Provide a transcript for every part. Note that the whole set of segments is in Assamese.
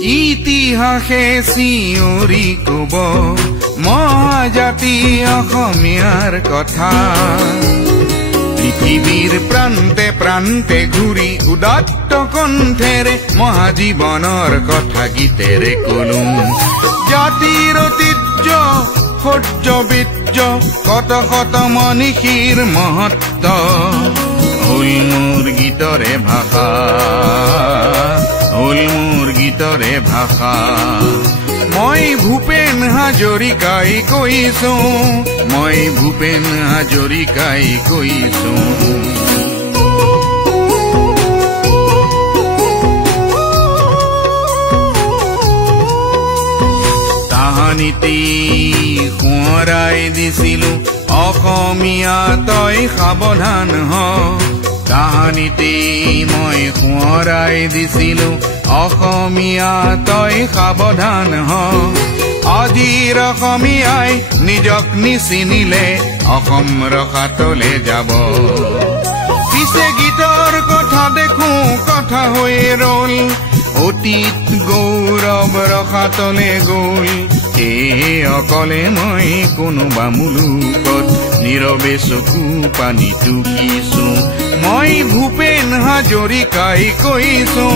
ইতিহাসে চিঞৰি কব মহাজাতি অসমীয়াৰ কথা পৃথিৱীৰ প্ৰান্তে প্ৰান্তে ঘূৰি উদাত্ত কণ্ঠেৰে মহাজীৱনৰ কথা গীতেৰে কলো জাতিৰ ঐতিহ্য সৌৰ্য বীৰ্য কত কত মনীষীৰ মহত্ব হল মোৰ গীতৰে ভাষা হল মোৰ গীতৰে ভাষা মই ভূপেন হাজৰিকাই কৈছো মই ভূপেন হাজৰিকাই কৈছো তাহানিতে সোঁৱৰাই দিছিলো অসমীয়া তই সাৱধান হ তাহানিতে মই সোঁৱৰাই দিছিলো অসমীয়া তই সাৱধান হ আজিৰ অসমীয়াই নিজক নিচিনিলে অসম ৰখাতলে যাব পিছে গীতৰ কথা দেখো কথা হৈ ৰল অতীত গৌৰৱ ৰখাতলে গ'ল সেয়ে অকলে মই কোনোবা মুলুকত নীৰৱে চকু পানী টুকিছো মই ভূপেন হাজৰিকাই কৈছো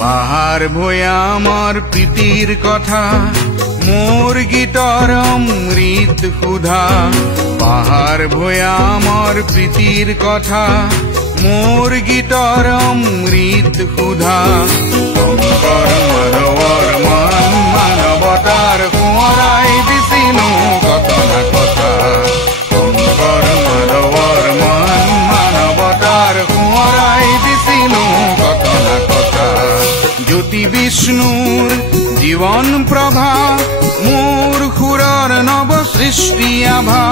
পাহাৰ ভৈয়ামৰ প্ৰীতিৰ কথা মোৰ গীতৰ অমৃত সুধা পাহাৰ ভৈয়ামৰ প্ৰীতিৰ কথা মোৰ গীতৰ অমৃত সুধা শংকৰ মাধৱৰ মান মানৱতাৰ সোঁৱৰাই দিছিলো ঘটনা কথা শংকৰ মাধৱৰ মান মানৱতাৰ সোঁৱৰাই দিছিলো ঘটনা কথা জ্যোতি বিষ্ণুৰ জীৱন প্ৰভা মোৰ সুৰৰ নৱ সৃষ্টি আভা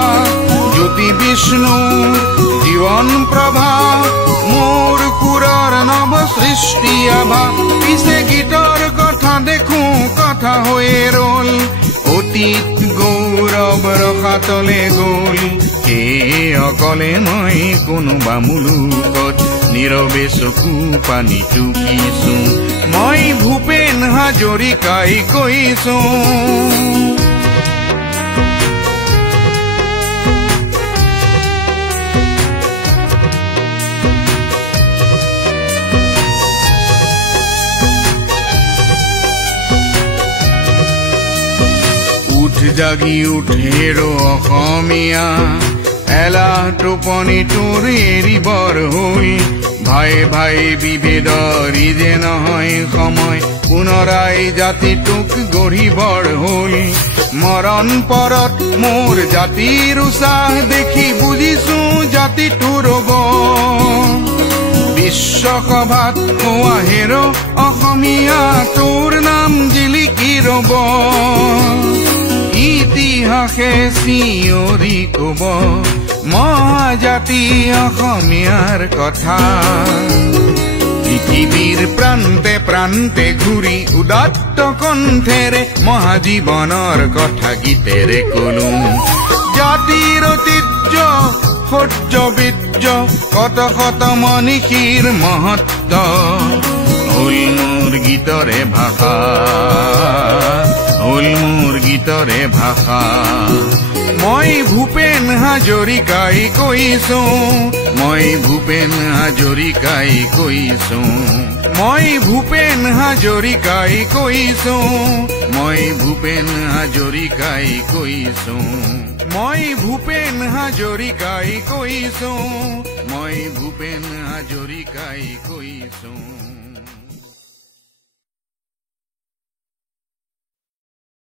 জ্যোতি বিষ্ণুৰ জীৱন প্ৰভা মোৰ সুৰৰ নৱ সৃষ্টি আভা পিছে গীতৰ কথা দেখো কথা হৈ ৰল অতীত গৌৰৱ ৰখাতলে গ'ল সেয়ে অকলে মই কোনোবা মুলুকত নীৰৱে চকু পানী টুকিছো মই ভূপেন হাজৰিকাই কৈছো উঠ জাগি উঠেৰ অসমীয়া এলাহ টোপনি তোৰ এৰিবৰ হ'ল ভাই ভাই বিভেদৰ যে নহয় সময় পুনৰাই জাতিটোক গঢ়িবৰ হ'ল মৰণ পৰত মোৰ জাতিৰ উৎসাহ দেখি বুজিছো জাতিটোৰ ৰব বিশ্বসভাত হোৱা হেৰ অসমীয়া তোৰ নাম জিলিকি ৰব ইতিহাসে চিঞৰি কব মহাজাতি অসমীয়াৰ কথা পৃথিৱীৰ প্ৰান্তে প্ৰান্তে ঘূৰি উদাত্ত কণ্ঠেৰে মহাজীৱনৰ কথা গীতেৰে কলো জাতিৰ ঐতিহ্য সৌৰ্য বীৰ্য কত কত মনীষীৰ মহত্ব হল মোৰ গীতৰে ভাষা হল মোৰ গীতৰে ভাষা মই ভূপেন হাজৰিকাই কৈছো মই ভূপেন হাজৰিকাই কৈছো মই ভূপেন হাজৰিকাই কৈছো মই ভূপেন হাজৰিকাই কৈছো মই ভূপেন হাজৰিকাই কৈছো মই ভূপেন হাজৰিকাই কৈছো